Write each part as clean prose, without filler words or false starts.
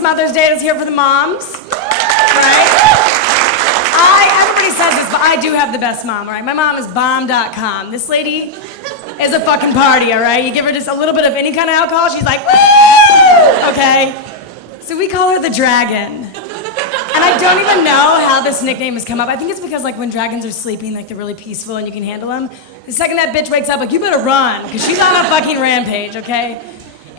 It's Mother's Day. Let's hear it for the moms. Right? Everybody says this, but I do have the best mom, all right? My mom is bomb.com. This lady is a fucking party, all right? You give her just a little bit of any kind of alcohol, she's like, woo! Okay? So we call her the Dragon. And I don't even know how this nickname has come up. I think it's because, like, when dragons are sleeping, like, they're really peaceful and you can handle them. The second that bitch wakes up, like, you better run, because she's on a fucking rampage, okay?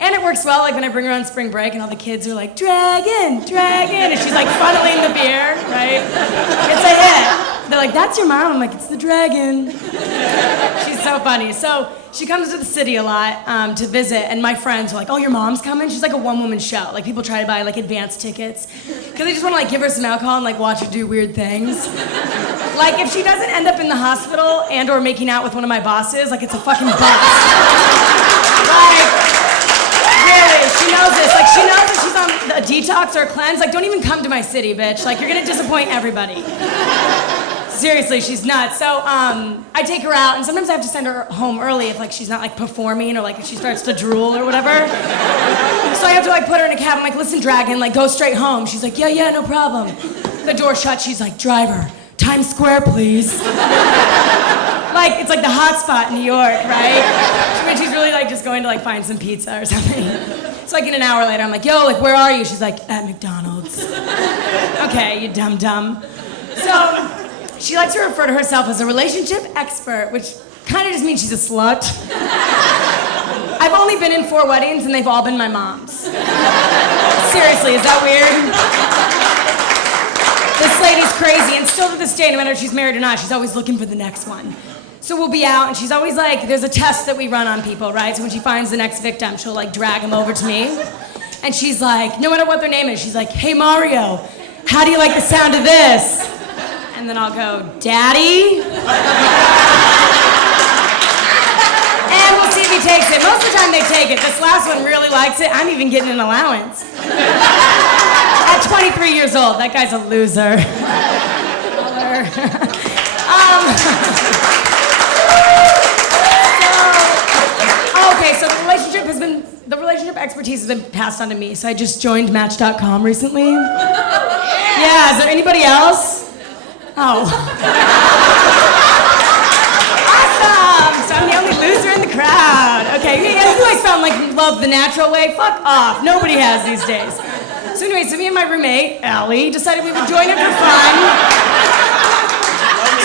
And it works well, like, when I bring her on spring break and all the kids are like, Dragon, Dragon, and she's, like, funneling the beer, right? It's a hit. They're like, that's your mom? I'm like, it's the Dragon. She's so funny. So she comes to the city a lot to visit, and my friends are like, oh, your mom's coming? She's like a one-woman show. Like, people try to buy, like, advance tickets, because they just want to, like, give her some alcohol and, like, watch her do weird things. Like, if she doesn't end up in the hospital and or making out with one of my bosses, like, it's a fucking bust. Like, really, she knows this. Like, she knows that she's on a detox or a cleanse. Like, don't even come to my city, bitch. Like, you're gonna disappoint everybody. Seriously, she's nuts. So, I take her out, and sometimes I have to send her home early if, like, she's not, like, performing or, like, if she starts to drool or whatever. So I have to, like, put her in a cab. I'm like, listen, Dragon, like, go straight home. She's like, yeah, no problem. The door shuts. She's like, driver, Times Square, please. Like, it's like the hot spot in New York, right? When she's really, like, just going to, like, find some pizza or something. So, like, in an hour later, I'm like, yo, like, where are you? She's like, at McDonald's. Okay, you dumb. So, she likes to refer to herself as a relationship expert, which kind of just means she's a slut. I've only been in 4 weddings, and they've all been my mom's. Seriously, is that weird? This lady's crazy, and still to this day, no matter if she's married or not, she's always looking for the next one. So we'll be out, and she's always like, there's a test that we run on people, right? So when she finds the next victim, she'll, like, drag them over to me. And she's like, no matter what their name is, she's like, hey, Mario, how do you like the sound of this? And then I'll go, Daddy? And we'll see if he takes it. Most of the time they take it. This last one really likes it. I'm even getting an allowance. At 23 years old, that guy's a loser. So the relationship expertise has been passed on to me. So I just joined Match.com recently. Yeah, is there anybody else? Oh. Awesome! So I'm the only loser in the crowd. Okay, you guys found, like, love the natural way? Fuck off. Nobody has these days. So anyway, me and my roommate, Allie, decided we would join it for fun.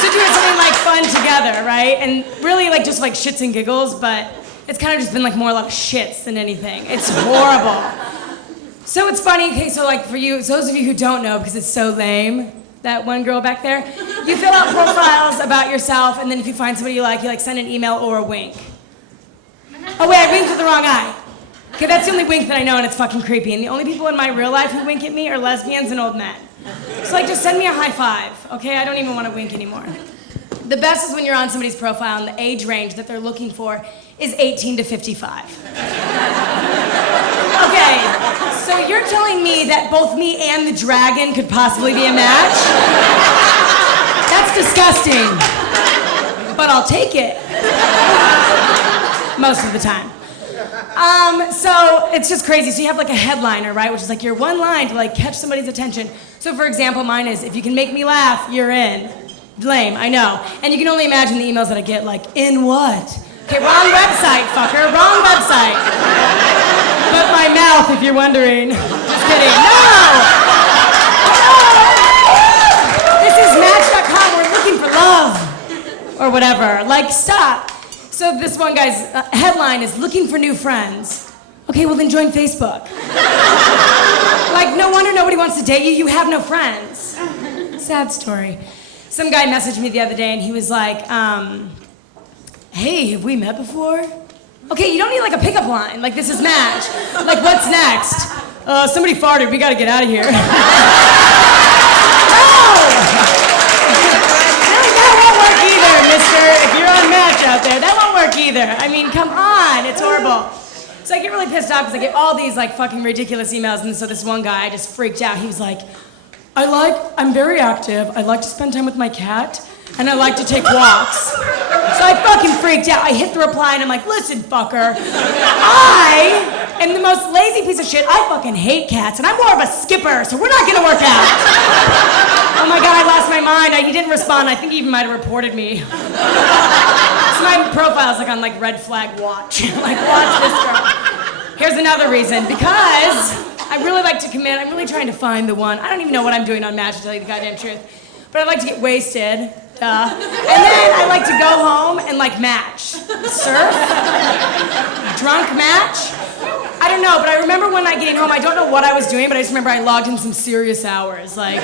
So doing something, like, fun together, right? And really, like, just, like, shits and giggles, but it's kind of just been, like, more a lot of shits than anything. It's horrible. So it's funny, okay, so, like, for you, those of you who don't know, because it's so lame, that one girl back there, you fill out profiles about yourself, and then if you find somebody you like send an email or a wink. Oh wait, I winked with the wrong eye. Okay, that's the only wink that I know, and it's fucking creepy. And the only people in my real life who wink at me are lesbians and old men. So, like, just send me a high five, okay? I don't even want to wink anymore. The best is when you're on somebody's profile and the age range that they're looking for is 18 to 55. Okay, so you're telling me that both me and the Dragon could possibly be a match? That's disgusting. But I'll take it. Most of the time. So it's just crazy. So you have, like, a headliner, right? Which is, like, your one line to, like, catch somebody's attention. So, for example, mine is, if you can make me laugh, you're in. Lame, I know. And you can only imagine the emails that I get, like, in what? Okay, wrong website, fucker, wrong website. But my mouth, if you're wondering. Just kidding. No! This is Match.com, we're looking for love. Or whatever, like, stop. So this one guy's headline is, looking for new friends. Okay, well then join Facebook. Like, no wonder nobody wants to date you, you have no friends. Sad story. Some guy messaged me the other day and he was like, hey, have we met before? Okay, you don't need, like, a pickup line. Like, this is Match. Like, what's next? Somebody farted, we gotta get out of here. No! That won't work either, mister. If you're on Match out there, that won't work either. I mean, come on, it's horrible. So I get really pissed off because I get all these, like, fucking ridiculous emails, and so this one guy just freaked out. He was like, I'm very active, I like to spend time with my cat, and I like to take walks. So I fucking freaked out. I hit the reply and I'm like, listen, fucker, I And the most lazy piece of shit, I fucking hate cats, and I'm more of a skipper, so we're not gonna work out. Oh my God, I lost my mind. He didn't respond. I think he even might have reported me. So my profile's like on like red flag watch. Like, watch this girl. Here's another reason, because I really like to commit. I'm really trying to find the one. I don't even know what I'm doing on Match, to tell you the goddamn truth. But I like to get wasted, duh. And then I like to go home and like match. Surf? Drunk match? I don't know, but I remember one night getting home, I don't know what I was doing, but I just remember I logged in some serious hours, like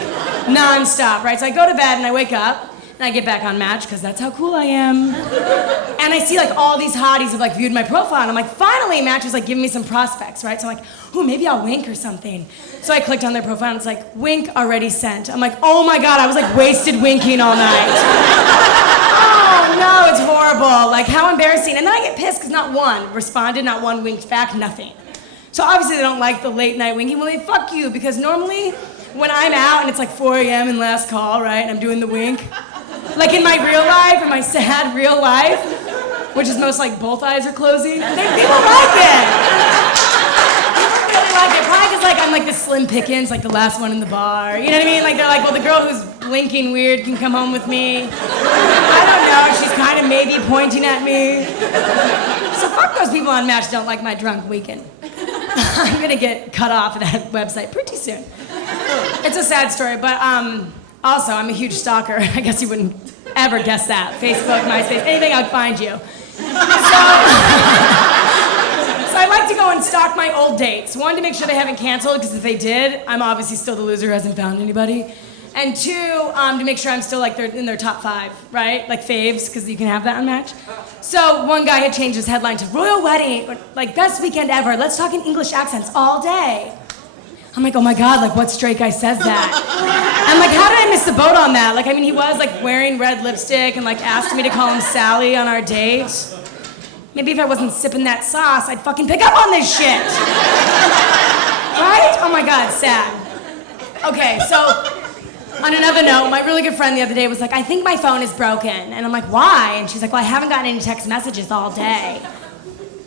non-stop, right? So I go to bed and I wake up and I get back on Match because that's how cool I am. And I see like all these hotties have like viewed my profile and I'm like, finally Match is like giving me some prospects, right? So I'm like, ooh, maybe I'll wink or something. So I clicked on their profile and it's like, wink already sent. I'm like, oh my God, I was like wasted winking all night. Oh no, it's horrible. Like, how embarrassing. And then I get pissed because not one responded, not one winked back, nothing. So obviously they don't like the late night winking. Well, they fuck you, because normally when I'm out and it's like 4 a.m. and last call, right, and I'm doing the wink, like in my real life, in my sad real life, which is most like both eyes are closing, people like it. People really like it. Probably because like I'm like the Slim Pickens, like the last one in the bar. You know what I mean? Like they're like, well, the girl who's blinking weird can come home with me. I don't know, she's kind of maybe pointing at me. So fuck those people on Match don't like my drunk weekend. I'm gonna get cut off of that website pretty soon. It's a sad story, but also I'm a huge stalker. I guess you wouldn't ever guess that. Facebook, MySpace, anything, I'd find you. So I like to go and stalk my old dates. One, to make sure they haven't canceled, because if they did, I'm obviously still the loser who hasn't found anybody. And two, to make sure I'm still like in their top 5, right? Like faves, because you can have that on Match. So one guy had changed his headline to Royal Wedding, like best weekend ever. Let's talk in English accents all day. I'm like, oh my God, like what straight guy says that? I'm like, how did I miss the boat on that? Like, I mean, he was like wearing red lipstick and like asked me to call him Sally on our date. Maybe if I wasn't sipping that sauce, I'd fucking pick up on this shit. Right? Oh my God, sad. Okay, so on another note, my really good friend the other day was like, I think my phone is broken. And I'm like, why? And she's like, well, I haven't gotten any text messages all day.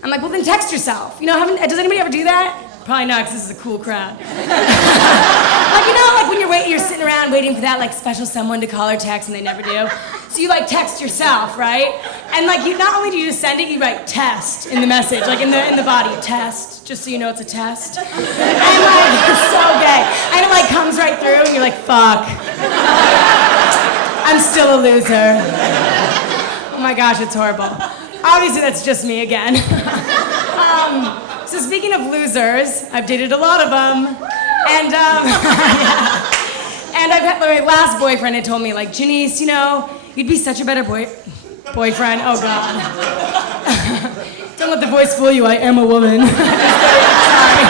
I'm like, well, then text yourself. You know, does anybody ever do that? Probably not, because this is a cool crowd. Like, you know, like when you're sitting around waiting for that like special someone to call or text and they never do. So you like text yourself, right? And like not only do you just send it, you write test in the message, like in the body, test, just so you know it's a test. And like, it's so gay. And it like comes right through and you're like, fuck. I'm still a loser. Oh my gosh, it's horrible. Obviously that's just me again. So speaking of losers, I've dated a lot of them, and yeah. And I've had my last boyfriend had told me like, Genese, you know, you'd be such a better boyfriend. Oh God. Don't let the voice fool you. I am a woman. Sorry.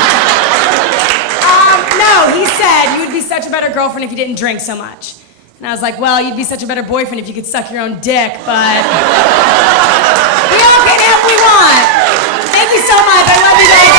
No, he said you would be such a better girlfriend if you didn't drink so much. And I was like, well, you'd be such a better boyfriend if you could suck your own dick, but we all can if we want. Thank you so much. I love you guys.